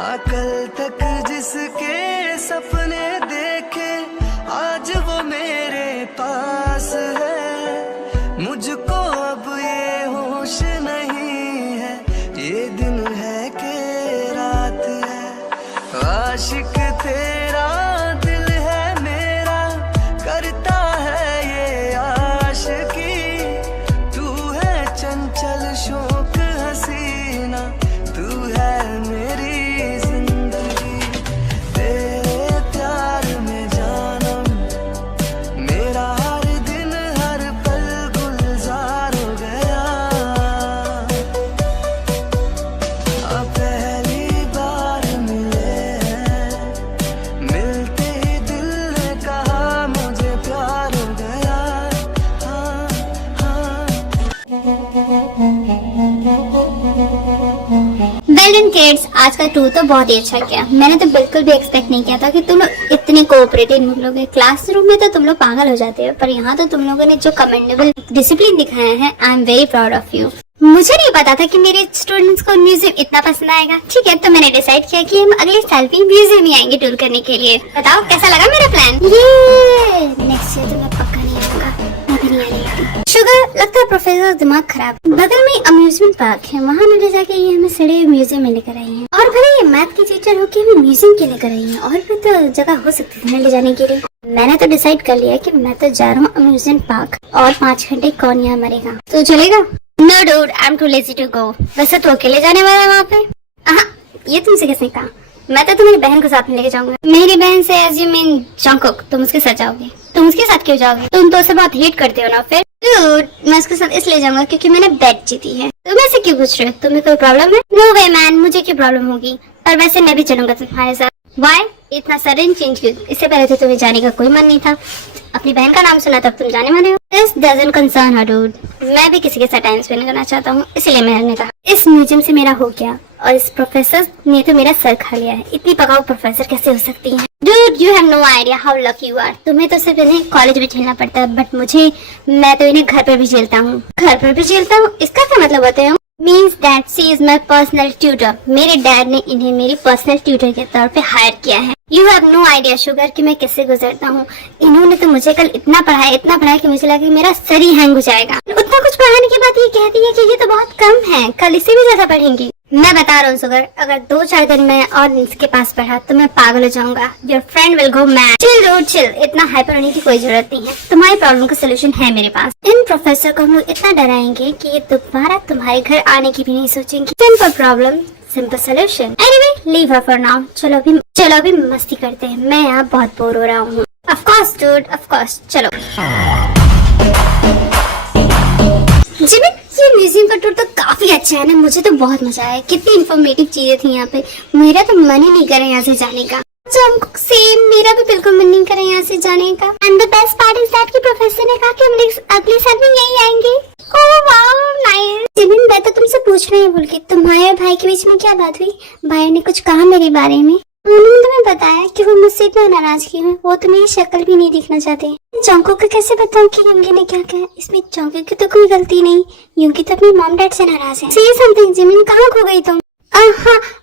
कल तक जिसके सपने देखे आज वो मेरे पास है। मुझको अब ये होश नहीं है ये दिन है कि रात है। आशिक तेरा दिल है मेरा करता है ये आशिकी। तू है चंचल शौक हसीना तू है मेरी जिंदगी। तेरे प्यार में जानम मेरा हर दिन हर पल गुलजार हो गया। अब पहली बार मिले हैं मिलते ही दिल ने कहा मुझे प्यार हो गया। हाँ हाँ वेल डन किड्स, आज का टूर तो बहुत ही अच्छा किया। मैंने तो बिल्कुल भी एक्सपेक्ट नहीं किया था कि तुम लोग इतने कोऑपरेटिव निकलोगे। क्लासरूम में तो तुम लोग पागल हो जाते हो, पर यहाँ तो तुम लोगों ने जो कमेंडेबल डिसिप्लिन दिखाया है, I am very proud of you. मुझे नहीं पता था कि मेरे स्टूडेंट्स को म्यूजियम इतना पसंद आएगा। ठीक है, तो मैंने डिसाइड किया कि हम अगले साल भी म्यूजियम ही आएंगे टूर करने के लिए। बताओ कैसा लगा मेरा प्लान? ये नेक्स्ट ईयर तो मैं पक्का नहीं आऊंगा, मैं भी नहीं आने वाली। शुगर, लगता है प्रोफेसर दिमाग खराब। बगल में अम्यूजमेंट पार्क है, वहाँ न ले जाके ये हमें सड़े म्यूजियम में लेकर आई है। और भले ये मैथ की टीचर हो के हमें म्यूजियम के लेकर आई है, और भी तो जगह हो सकती थी न ले जाने के लिए। मैंने तो डिसाइड कर लिया कि मैं तो जा रहा हूँ अम्यूजमेंट पार्क, और 5 घंटे कौन यहाँ मरेगा। तो चलेगा? No dude, I am too lazy to go. वैसे तो अकेले जाने वाला है वहाँ पे। ये तुमसे किसने कहा? मैं तो तुम्हारी बहन को साथ में लेके जाऊंगा। मेरी बहन से एज यू मीन जंगकुक, तुम उसके साथ जाओगे? तुम उसके साथ क्यों जाओगे? तुम तो उसे बहुत हेट करते हो ना। फिर मैं उसके साथ इसलिए जाऊंगा क्योंकि मैंने बेट जीती है। तुम ऐसे क्यों पूछ रहे हो? तुम्हें कोई प्रॉब्लम है? नो वे मैन, मुझे क्यों प्रॉब्लम होगी? और वैसे मैं भी चलूंगा तुम्हारे साथ। वाई इतना सडन चेंज क्यों? इससे पहले तो तुम्हें जाने का कोई मन नहीं था। अपनी बहन का नाम सुना तब तुम जाने वाले हो। This doesn't concern her, dude. मैं भी किसी के साथ टाइम स्पेंड करना चाहता हूँ, इसलिए मैंने कहा। इस म्यूजियम से मेरा हो गया, और इस प्रोफेसर ने तो मेरा सर खा लिया है। इतनी पकाऊ प्रोफेसर कैसे हो सकती है? Dude, you have no idea how lucky you are. तुम्हें तो सिर्फ इन्हें कॉलेज में झेलना पड़ता है, बट मैं तो इन्हें घर पर भी झेलता हूँ। घर पर भी झेलता हूँ? इसका क्या मतलब होता है? Means that she is my personal tutor. मेरे डैड ने इन्हें मेरी पर्सनल ट्यूटर के तौर पे हायर किया है। You have no idea sugar कि मैं कैसे गुजरता हूँ। इन्होंने तो मुझे कल इतना पढ़ाया कि मुझे लगा कि मेरा सर ही हैंग हो जाएगा। उतना कुछ पढ़ाने के बाद ये कहती है कि ये तो बहुत कम है, कल इससे भी ज्यादा पढ़ेंगी। मैं बता रहा हूँ शुगर, अगर 2-4 दिन मैं और इसके पास पढ़ा तो मैं पागल हो जाऊंगा। Your friend will go mad. Chill dude, chill. इतना हाइपर होने की कोई जरूरत नहीं है। तुम्हारी प्रॉब्लम का सोल्यूशन है मेरे पास। इन प्रोफेसर को हम लोग इतना डराएंगे कि ये दोबारा तुम्हारे घर आने की भी नहीं सोचेंगे। Simple problem, simple solution. Anyway, leave her for now. चलो अभी मस्ती करते हैं। मैं यहाँ बहुत बोर हो रहा हूँ। Of course dude, of course. चलो जिमी, ये म्यूजियम का टूर तो काफी अच्छा है ना। मुझे तो बहुत मजा आया। कितनी इन्फॉर्मेटिव चीजें थी यहाँ पे। मेरा तो मन ही नहीं करे यहाँ से जाने का। सेम, मेरा भी बिल्कुल मन नहीं करे यहाँ से जाने का। And the best part is that कि प्रोफेसर ने कहा कि हम अगले साल भी यही आएंगे। Oh wow, nice. जिमिन, मैं तो तुमसे पूछ रही हूँ बोल के, तुम्हारे और भाई के बीच में क्या बात हुई? भाई ने कुछ कहा मेरे बारे में? उन्होंने तुम्हें बताया कि वो मुझसे इतना नाराज क्यों है? वो तो मेरी शक्ल भी नहीं दिखना चाहते। जंगकुक को कैसे बताऊं कि युंगी ने क्या कहा? इसमें जंगकुक की तो कोई गलती नहीं। युंगी तो अपनी मॉम डैड से नाराज है। Say something, जिमिन, कहाँ खो गई तुम? हाँ,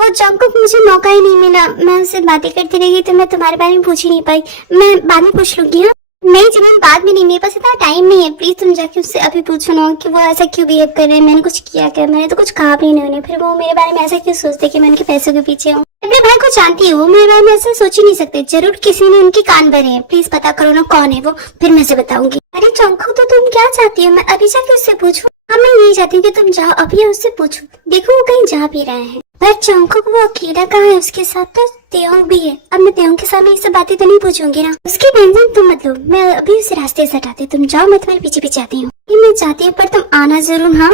वो जंगकुक, मुझे मौका ही नहीं मिला। मैं उससे बातें करती रही तो मैं तुम्हारे बारे में पूछ ही नहीं पाई। मैं बाद में पूछ लूंगी। हाँ नहीं जिमिन, बाद में नहीं, मेरे पास इतना टाइम नहीं है। प्लीज तुम जाके उससे अभी पूछो ना कि वो ऐसा क्यों बिहेव कर रहे हैं। मैंने कुछ किया क्या? मैंने तो कुछ कहा भी नहीं उन्हें। फिर वो मेरे बारे में ऐसा क्यों सोचते कि मैं उनके पैसों के पीछे हूँ? अपने भाई को जानती है, वो मेरे बारे में ऐसा सोच ही नहीं सकते। जरूर किसी ने उनके कान भरे हैं। प्लीज पता करो ना कौन है वो, फिर मैं से बताऊंगी। अरे जंगकुक, तो तुम क्या चाहती हो? मैं अभी जाके उससे पूछूं? हाँ, मैं यही चाहती हूँ कि तुम जाओ अभी उससे पूछो। देखो वो कहीं जा भी रहे हैं। पर जंगकुक वो अकेला कहाँ है? उसके साथ तो तेयोंग भी है। अब मैं तेयोंग के सामने ये सब बातें तो नहीं पूछूंगी ना। उसकी टेंशन तुम मत लो, मैं अभी उसे रास्ते से हटाती। तुम जाओ, मैं तुम्हारे पीछे पीछे आती हूँ। मैं चाहती हूँ, पर तुम आना जरूर। हाँ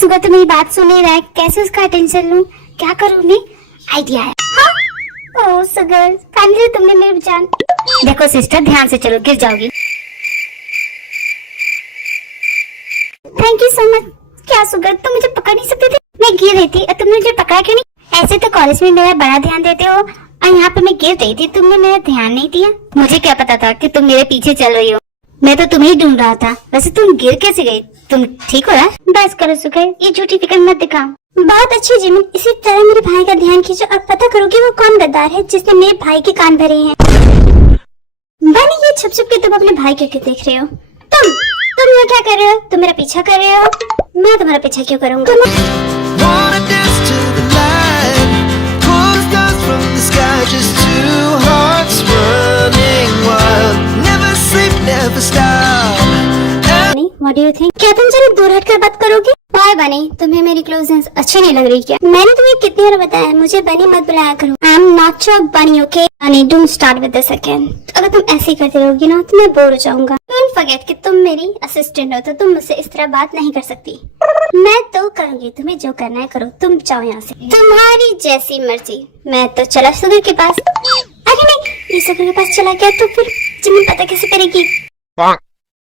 सुबह तो मेरी बात सुन नहीं रहा है, कैसे उसका अटेंशन लूं? क्या करूं? नहीं आइडिया है। हाँ? ओह सुगर, फाइनली तुमने मेरी जान। देखो सिस्टर, ध्यान से चलो, गिर जाओगी। Thank you so much. क्या सुगर, तुम मुझे पकड़ नहीं सकते थे? मैं गिर रही थी और तुमने मुझे पकड़ा क्यों नहीं? ऐसे तो कॉलेज में मेरा बड़ा ध्यान देते हो, और यहाँ पे मैं गिर रही थी, तुमने मेरा ध्यान नहीं दिया। मुझे क्या पता था कि तुम मेरे पीछे चल रही हो। मैं तो तुम्हें ही ढूंढ रहा था। वैसे तुम गिर कैसे गई? तुम ठीक हो? बस करो सुगर, ये झूठी फिक्र मत दिखाओ। बहुत अच्छी जिमिन, इसी तरह मेरे भाई का ध्यान खींचो और पता करो कि वो कौन गद्दार है जिसने मेरे भाई के कान भरे हैं। बनी, ये छुप छुप के तुम अपने भाई को क्यों देख रहे हो? तुम ये क्या कर रहे हो? तुम मेरा पीछा कर रहे हो? मैं तुम्हारा पीछा क्यों करूंगा? Wanna dance to the light, pull stars from the sky, just two hearts running wild, never sleep, never stop. What do you think? क्या तुम जरा दूर हटकर बात करोगे? Why बनी, तुम्हें मेरी क्लोजनेस अच्छी नहीं लग रही क्या? मैंने तुम्हें कितनी बार बताया मुझे बनी मत बुलाया करो। I am not your bunny, okay? Bunny, don't start with this again. अगर तुम ऐसे ही करती रहोगी ना तो मैं बोर हो जाऊंगा। Don't forget कि तुम मेरी असिस्टेंट हो तो तुम मुझसे इस तरह बात नहीं कर सकती। मैं तो करूंगी, तुम्हें जो करना है करो, तुम जाओ यहाँ से। तुम्हारी जैसी मर्जी। मैं तो चला सुगर के पास। अरे नहीं, ये सुगर के पास चला गया तो फिर जिम्मी पता कैसे करेगी?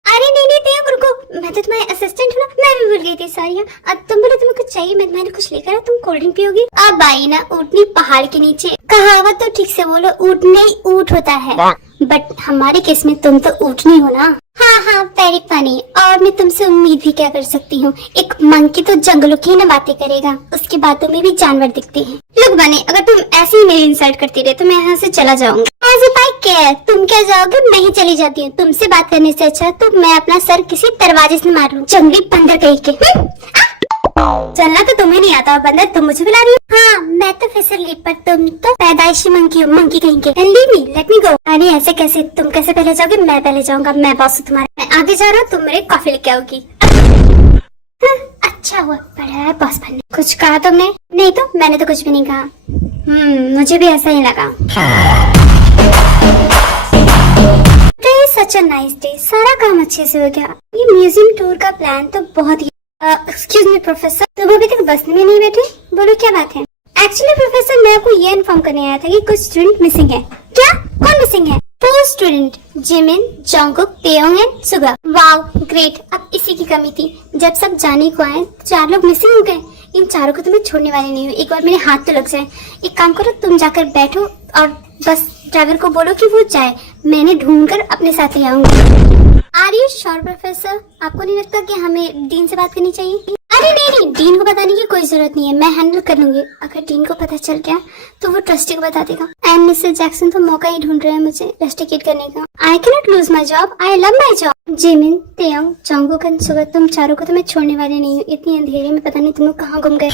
अरे नहीं तेज रुको, मैं तो तुम्हारी असिस्टेंट हूँ ना, मैं भी भूल गई थी सारिया। अब तुम बोले तुम्हें कुछ चाहिए, मैंने कुछ लेकर आया, तुम कोल्ड ड्रिंक पियोगी? अब आई ना ऊँटनी पहाड़ के नीचे, कहावत तो ठीक से बोलो, ऊँट नहीं ऊँट होता है, बट हमारे केस में तुम तो ऊँटनी हो ना। हाँ वेरी फनी, और मैं तुमसे उम्मीद भी क्या कर सकती हूँ? एक मंकी तो जंगलों की ना बातें करेगा, उसकी बातों में भी जानवर दिखते हैं। लोग बने, अगर तुम ऐसे ही मेरी इंसल्ट करती रहे तो मैं यहाँ से चला जाऊंगा। क्या तुम क्या जाओगे? मैं ही चली जाती हूँ। तुमसे बात करने से अच्छा तो मैं अपना सर किसी दरवाजे से मार लूं, जंगली बंदर कहीं के। चलना तो तुम्हें नहीं आता बंदर, तुम मुझे बुला रही हो? हाँ मैं तो फिसल ली, पर तुम तो पैदाइशी मंकी हो, मंकी कहीं के। लेट मी गो। अरे ऐसे कैसे? तुम कैसे पहले जाओगे? मैं पहले जाऊंगा, मैं बॉस हूँ तुम्हारा। मैं आगे जा रहा हूँ, तुम मेरे कॉफी लेके आओगी। अच्छा हुआ पड़ा है बॉस बनने। कुछ कहा तुमने? नहीं तो मैंने तो कुछ भी नहीं कहा। मुझे भी ऐसा ही लगा। सच अ नाइस डे, सारा काम अच्छे से हो गया। ये म्यूजियम टूर का प्लान तो बहुत ही एक्सक्यूज मी प्रोफेसर, तुम अभी तक बस में नहीं बैठे? बोलो क्या बात है? एक्चुअली प्रोफेसर मैं आपको ये इन्फॉर्म करने आया था कि कुछ स्टूडेंट मिसिंग है। क्या? कौन मिसिंग है? 4 student, Jimin, Jungkook, Taeyong and Suga. Wow great, अब इसी की कमी थी। जब सब जाने को आए 4 लोग मिसिंग हो गए। इन चारों को तो मैं छोड़ने वाली नहीं हूँ, एक बार मेरे हाथ तो लग जाए। एक काम करो, तुम जाकर बैठो और बस ड्राइवर को बोलो कि वो जाए, मैंने ढूंढकर अपने साथ ले आऊंगी। Are you sure professor? आपको नहीं लगता कि हमें डीन से बात करनी चाहिए? अरे नहीं, डीन को बताने की कोई जरूरत नहीं है, मैं हैंडल कर लूंगी। अगर डीन को पता चल गया तो वो ट्रस्टी को बता देगा। एंड मिस्टर जैक्सन तो मौका ही ढूंढ रहे हैं मुझे रस्टिकेट करने का। I can not lose my job, I love my job. Jimin, Taeyong, Jungkook and Suga, तुम चारों को तो मैं छोड़ने वाली नहीं हूँ। इतनी अंधेरे में पता नहीं तुम लोग कहाँ गुम गए।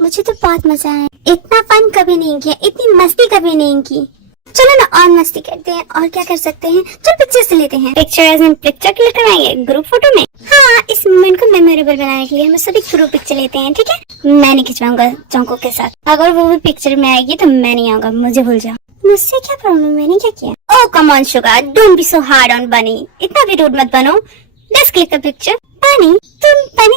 मुझे तो बहुत मजा आया, इतना फन कभी नहीं किया, इतनी मस्ती कभी नहीं की। चलो ना और मस्ती करते हैं, और क्या कर सकते हैं? चलो पिक्चर्स लेते हैं। पिक्चर क्लिक कराएंगे ग्रुप फोटो में। हाँ, इस मोमेंट को मेमोरेबल बनाने के लिए हम सभी ग्रुप पिक्चर लेते हैं, ठीक है? मैं नहीं खिंचवाऊंगा जोंगकुक के साथ, अगर वो भी पिक्चर में आएगी तो मैं नहीं आऊंगा, मुझे भूल जाओ। मुझसे क्या प्रॉब्लम? मैंने क्या किया? Oh come on sugar, don't be so hard on bunny, इतना भी रूड मत बनो। Let's click the picture. Bunny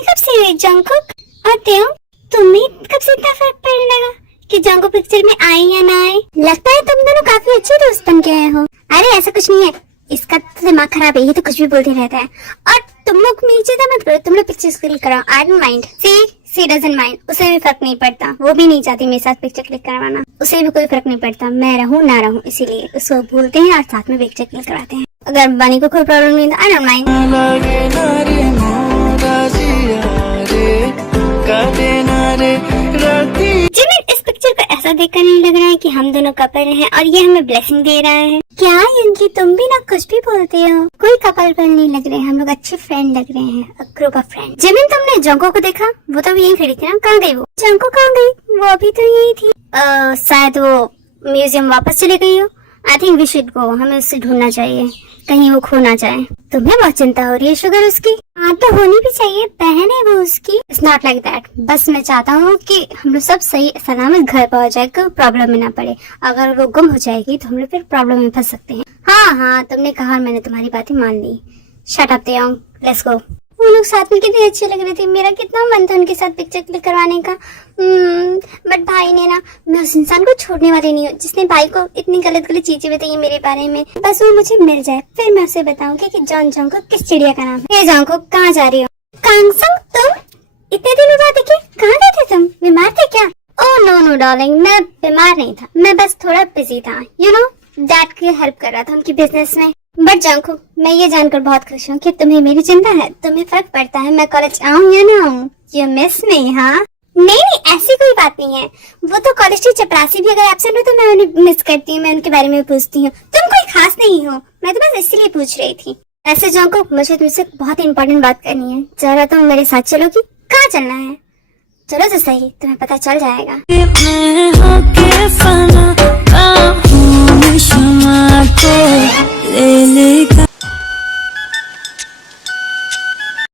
कब से हुई जोंगकुक? और तेयोंग, तुम्हें कब से इतना फर्क पड़ने लगा कि जोंगकुक पिक्चर में आए या ना आए? लगता है तुम दोनों काफी अच्छे दोस्त बन के आए हो। अरे ऐसा कुछ नहीं है, इसका तो दिमाग खराब है, ये तो कुछ भी बोलते रहता है। और तुम लोग मेरी चिंता मत करो, तुम लोग पिक्चर क्लिक कराओ, I don't mind. She doesn't mind, उसे भी फर्क नहीं पड़ता, वो भी नहीं चाहती मेरे साथ पिक्चर क्लिक करवाना, उसे भी कोई फर्क नहीं पड़ता, मैं रहूं ना रहूं, इसीलिए उसको भूलते हैं और साथ में पिक्चर क्लिक करवाते हैं। अगर बनी को कोई प्रॉब्लम नहीं था, आई डोंट माइंड। जिमिन, इस पिक्चर को ऐसा देखकर नहीं लग रहा है कि हम दोनों कपल हैं और ये हमें ब्लेसिंग दे रहा है? क्या युनकी, तुम भी ना कुछ भी बोलते हो, कोई कपल पर नहीं लग रहे, हम लोग अच्छे फ्रेंड लग रहे हैं, a group of friend. Jimin, तुमने जोंगकुक को देखा? वो तो यहीं खड़ी थी ना, कहाँ गई वो? जोंगकुक कहाँ गई? वो अभी तो यही थी। शायद वो म्यूजियम वापस चली गई हो। I think we should go, हमें उससे ढूंढना चाहिए, कहीं वो खो ना जाए। तुम्हें बहुत चिंता हो रही है शुगर उसकी? हाँ तो होनी भी चाहिए, बहन है वो उसकी। इट्स नॉट लाइक दैट, बस मैं चाहता हूँ कि हम लोग सब सही सलामत घर पहुँच जाए, कोई प्रॉब्लम में ना पड़े। अगर वो गुम हो जाएगी तो हम लोग फिर प्रॉब्लम में फंस सकते हैं। हाँ तुमने कहा, मैंने तुम्हारी बातें मान ली। Shut up Taeyong, let's go. वो लोग साथ में कितने अच्छे लग रहे थे, मेरा कितना मन था उनके साथ पिक्चर क्लिक करवाने का। बट भाई ने ना, मैं उस इंसान को छोड़ने वाली नहीं हूँ जिसने भाई को इतनी गलत गलत चीजें बताई है मेरे बारे में। बस वो मुझे मिल जाए, फिर मैं उसे बताऊंगी कि जॉन जॉन को किस चिड़िया का नाम है। जॉन को कहाँ जा रही हो? कांगसंग, तुम इतने दिनों बाद दिखे, कहाँ गए थे तुम? बीमार थे क्या? ओह नो नो डार्लिंग, मैं बीमार नहीं था, मैं बस थोड़ा बिजी था, यू नो, डैड की हेल्प कर रहा था उनकी बिजनेस में। बट जांको, मैं ये जानकर बहुत खुश हूँ कि तुम्हें मेरी चिंता है, तुम्हें फर्क पड़ता है मैं कॉलेज आऊँ या ना आऊँ। यू मिस मी? हाँ नहीं, ऐसी कोई बात नहीं है। वो तो कॉलेज की चपरासी भी अगर एब्सेंट हो तो मैं उन्हें मिस करती हूँ, मैं उनके बारे में पूछती हूँ। तुम कोई खास नहीं हो, मैं तो बस इसलिए पूछ रही थी। ऐसे जांको, मुझे तुमसे बहुत इंपॉर्टेंट बात करनी है, जरा तुम मेरे साथ चलोगी? कहाँ चलना है? चलो तो सही, तुम्हें पता चल जाएगा। ले